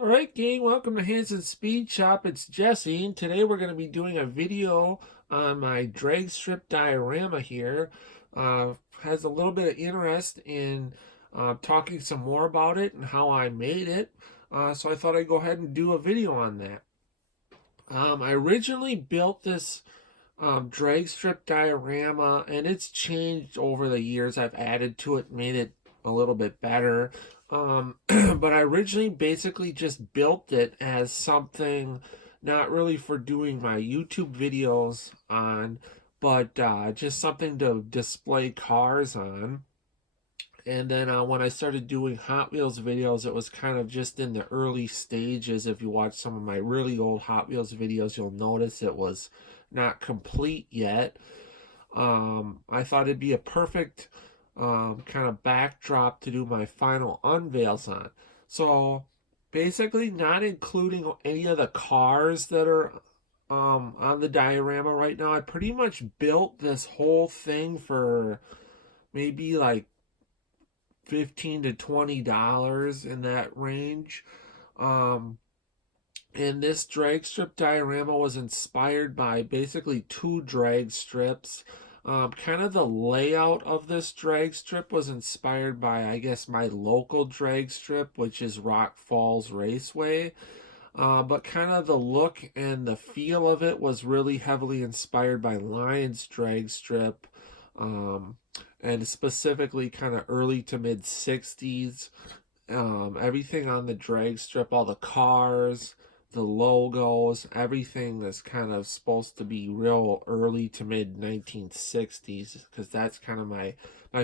Alright gang, welcome to Hansen Speed Shop. It's Jesse, and today we're going to be doing a video on my drag strip diorama here. Has a little bit of interest in talking some more about it and how I made it. So I thought I'd go ahead and do a video on that. I originally built this drag strip diorama, and it's changed over the years. I've added to it, made it a little bit better. But I originally basically just built it as something not really for doing my YouTube videos on, but just something to display cars on. And then when I started doing Hot Wheels videos, it was kind of just in the early stages. If you watch some of my really old Hot Wheels videos, you'll notice it was not complete yet. I thought it'd be a perfect kind of backdrop to do my final unveils on. So basically, not including any of the cars that are on the diorama right now. I pretty much built this whole thing for maybe like 15 to $20 in that range. Um, and this drag strip diorama was inspired by basically two drag strips. Kind of the layout of this drag strip was inspired by, I guess, my local drag strip, which is Rock Falls Raceway. But kind of the look and the feel of it was really heavily inspired by Lion's drag strip, um, and specifically kind of early to mid 60s. Everything on the drag strip, all the cars, the logos, everything is kind of supposed to be real early to mid 1960s, because that's kind of my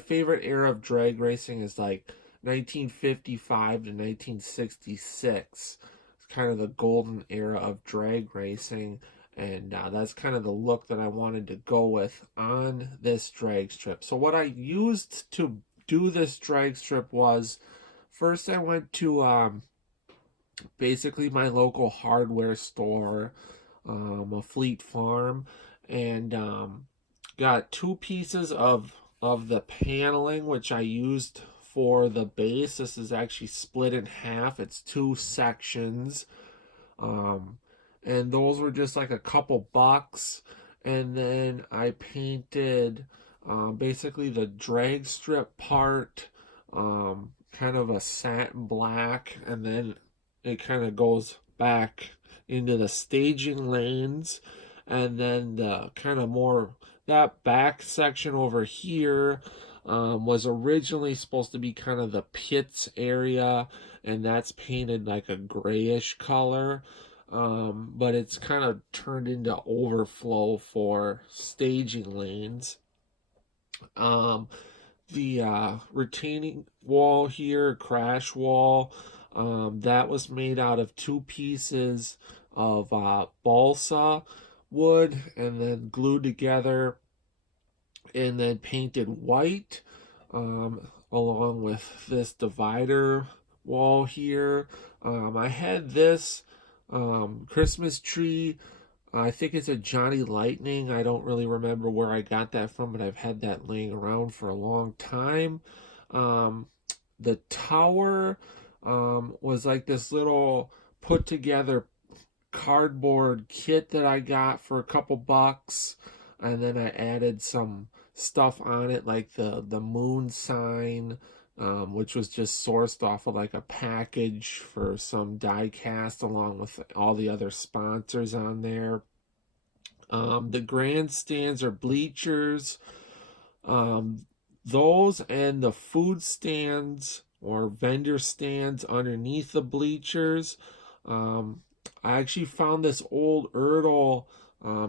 favorite era of drag racing is like 1955 to 1966. It's kind of the golden era of drag racing, and that's kind of the look that I wanted to go with on this drag strip. So what I used to do this drag strip was, first I went to basically my local hardware store, a Fleet Farm, and got two pieces of the paneling which I used for the base. This is actually split in half. It's two sections. Um, and those were just like a couple bucks. And then I painted basically the drag strip part, kind of a satin black, and then it kind of goes back into the staging lanes, and then the kind of more that back section over here was originally supposed to be kind of the pits area, and that's painted like a grayish color. But it's kind of turned into overflow for staging lanes. Um, the retaining wall here, crash wall, that was made out of two pieces of balsa wood and then glued together and then painted white, along with this divider wall here. I had this Christmas tree. I think it's a Johnny Lightning. I don't really remember where I got that from, but I've had that laying around for a long time. Um, the tower was like this little put together cardboard kit that I got for a couple bucks, and then I added some stuff on it like the moon sign, which was just sourced off of like a package for some die cast along with all the other sponsors on there. The grandstands or bleachers, um, those and the food stands or vendor stands underneath the bleachers. Um, I actually found this old Erdl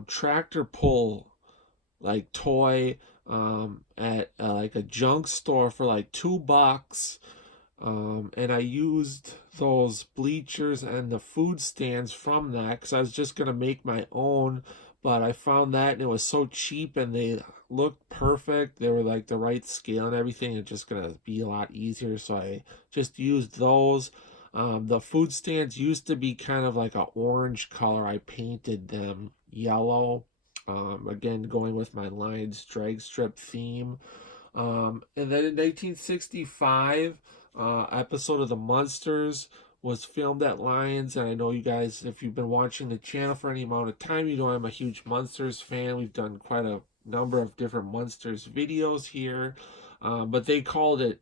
tractor pull like toy at like a junk store for like $2. And I used those bleachers and the food stands from that because I was just gonna make my own, but I found that and it was so cheap and they looked perfect. They were like the right scale and everything. It's just gonna be a lot easier, so I just used those. The food stands used to be kind of like a orange color. I painted them yellow. Again, going with my Lions drag strip theme. And then in 1965, episode of the Munsters was filmed at Lions, and I know you guys, if you've been watching the channel for any amount of time, you know I'm a huge Munsters fan. We've done quite a number of different Munsters videos here, but they called it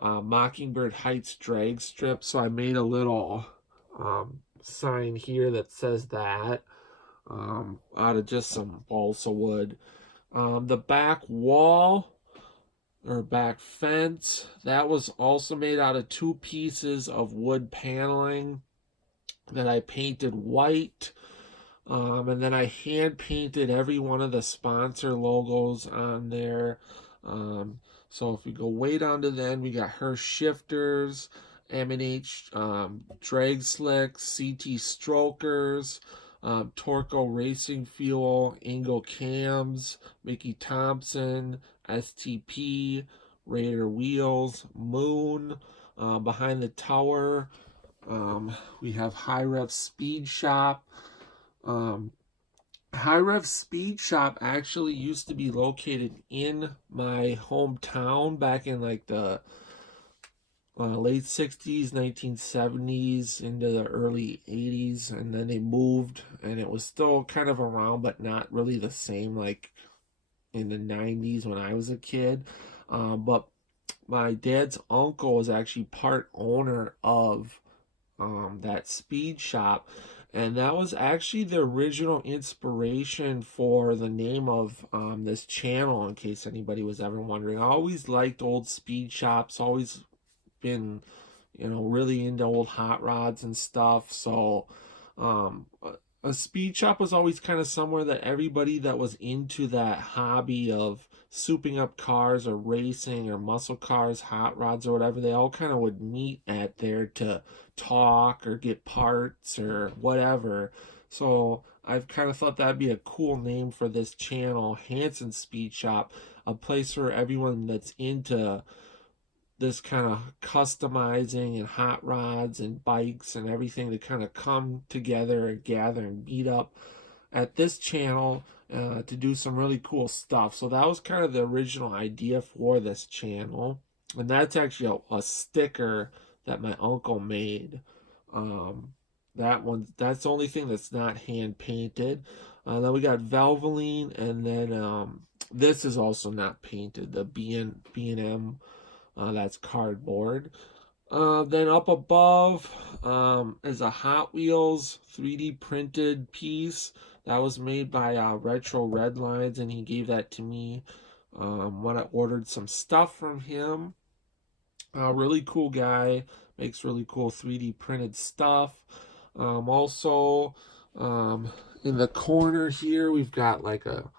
Mockingbird Heights Drag Strip, so I made a little sign here that says that out of just some balsa wood. The back wall or back fence, that was also made out of two pieces of wood paneling that I painted white. And then I hand painted every one of the sponsor logos on there. So if we go way down to the end, we got her shifters, M&H drag slicks, CT strokers, Torco racing fuel, Angle cams, Mickey Thompson, STP, Raider wheels, Moon. Behind the tower, we have High Rev Speed Shop. Um, High Rev Speed Shop actually used to be located in my hometown back in like the late 60s, 1970s, into the early 80s, and then they moved, and it was still kind of around, but not really the same like in the 90s when I was a kid. But my dad's uncle was actually part owner of that speed shop, and that was actually the original inspiration for the name of this channel, in case anybody was ever wondering. I always liked old speed shops, always been, really into old hot rods and stuff. So a speed shop was always kind of somewhere that everybody that was into that hobby of souping up cars or racing or muscle cars, hot rods or whatever, they all kind of would meet at there to talk or get parts or whatever. So I've kind of thought that'd be a cool name for this channel, Hansen Speed Shop, a place for everyone that's into this kind of customizing and hot rods and bikes and everything to kind of come together and gather and meet up at this channel to do some really cool stuff. So that was kind of the original idea for this channel. And that's actually a sticker that my uncle made. That's the only thing that's not hand painted. Then we got Valvoline, and then this is also not painted, the B&M. That's cardboard. Then up above is a Hot Wheels 3D printed piece that was made by Retro Redlines, and he gave that to me when I ordered some stuff from him. Really cool guy, makes really cool 3D printed stuff. Also, in the corner here, we've got like a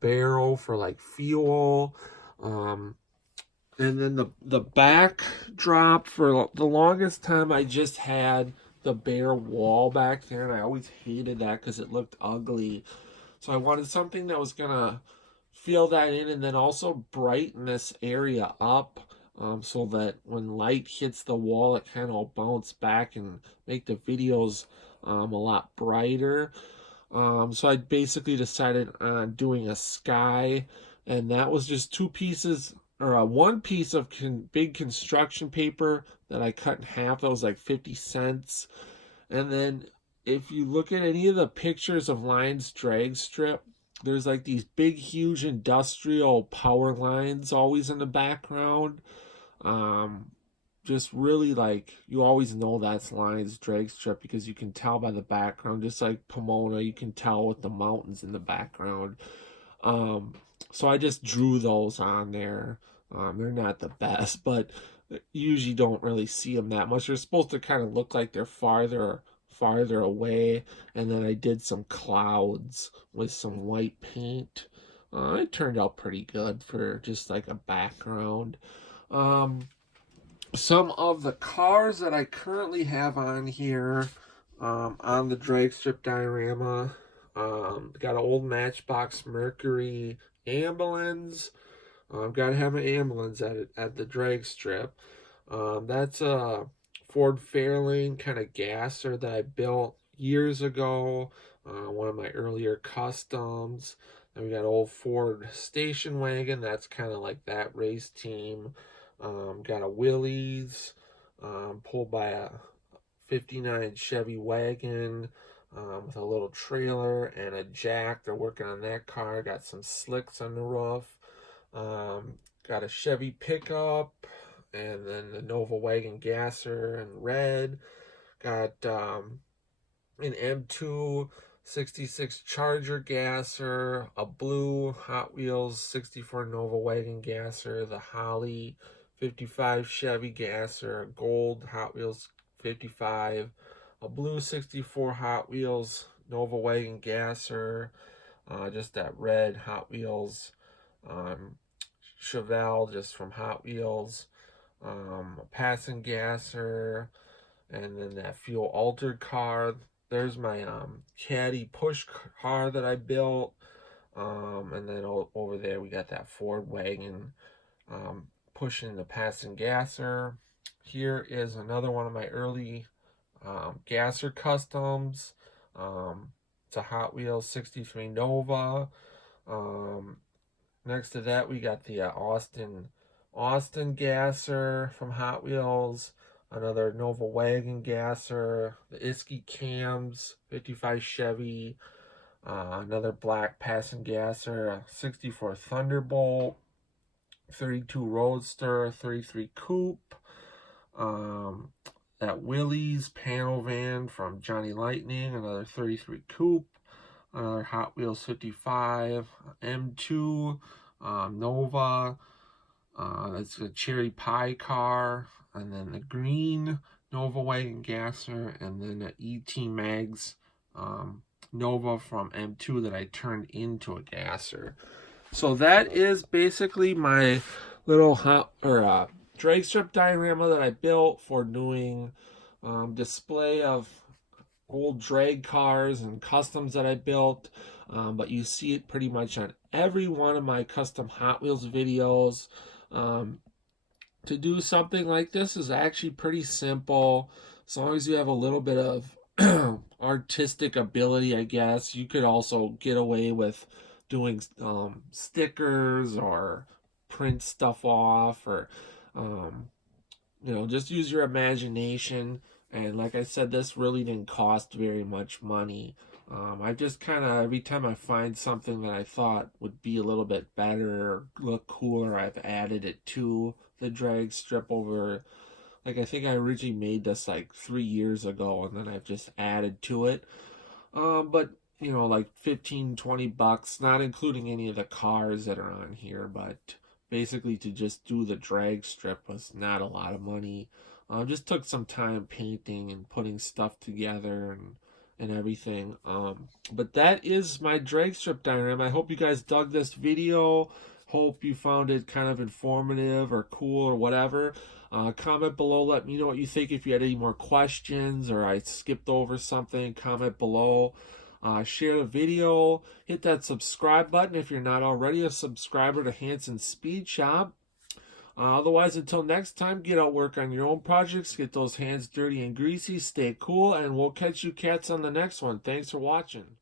barrel for like fuel. And then the backdrop, for the longest time, I just had the bare wall back there, and I always hated that because it looked ugly. So I wanted something that was gonna fill that in and then also brighten this area up, so that when light hits the wall, it kind of bounce back and make the videos a lot brighter. So I basically decided on doing a sky, and that was just two pieces or one piece of big construction paper that I cut in half. That was like 50 cents. And then if you look at any of the pictures of Lions drag strip, there's like these big, huge industrial power lines always in the background. Um, just really like, you always know that's Lions drag strip because you can tell by the background, just like Pomona, you can tell with the mountains in the background. Um, so I just drew those on there. They're not the best, but usually don't really see them that much. They're supposed to kind of look like they're farther away. And then I did some clouds with some white paint. It turned out pretty good for just like a background. Um, some of the cars that I currently have on here, on the drag strip diorama, got an old Matchbox Mercury ambulance. Gotta have an ambulance at the drag strip. That's a Ford Fairlane kind of gasser that I built years ago. One of my earlier customs. Then we got old Ford station wagon. That's kind of like that race team. Got a Willys, pulled by a '59 Chevy wagon with a little trailer and a jack. They're working on that car. Got some slicks on the roof. Got a Chevy pickup, and then the Nova wagon gasser in red. Got an M2 '66 Charger gasser, a blue Hot Wheels '64 Nova wagon gasser, the Holly '55 Chevy gasser, a gold Hot Wheels '55, a blue '64 Hot Wheels Nova wagon gasser, just that red Hot Wheels um, Chevelle just from Hot Wheels, a passing gasser, and then that fuel altered car. There's my caddy push car that I built, and then over there we got that Ford wagon pushing the passing gasser. Here is another one of my early gasser customs. It's a Hot Wheels '63 Nova. Next to that, we got the Austin gasser from Hot Wheels. Another Nova wagon gasser. The Iski cams, '55 Chevy. Another black passing gasser. A '64 Thunderbolt. '32 Roadster. '33 Coupe. That Willys panel van from Johnny Lightning. Another '33 Coupe. Another Hot Wheels '55 M2 Nova. That's a cherry pie car, and then the green Nova wagon gasser, and then the ET Mags Nova from M2 that I turned into a gasser. So that is basically my little drag strip diorama that I built for doing display of old drag cars and customs that I built. But you see it pretty much on every one of my custom Hot Wheels videos. To do something like this is actually pretty simple. As long as you have a little bit of artistic ability, I guess. You could also get away with doing stickers or print stuff off, or just use your imagination. And like I said, this really didn't cost very much money. I just kind of, every time I find something that I thought would be a little bit better or look cooler, I've added it to the drag strip over, like I think I originally made this like 3 years ago, and then I've just added to it. But, like 15-20 bucks, not including any of the cars that are on here, but basically to just do the drag strip was not a lot of money. Just took some time painting and putting stuff together and everything. But that is my drag strip diorama. I hope you guys dug this video. Hope you found it kind of informative or cool or whatever. Comment below. Let me know what you think. If you had any more questions or I skipped over something, comment below. Share the video. Hit that subscribe button if you're not already a subscriber to Hansen Speed Shop. Otherwise, until next time, get out, work on your own projects, get those hands dirty and greasy, stay cool, and we'll catch you cats on the next one. Thanks for watching.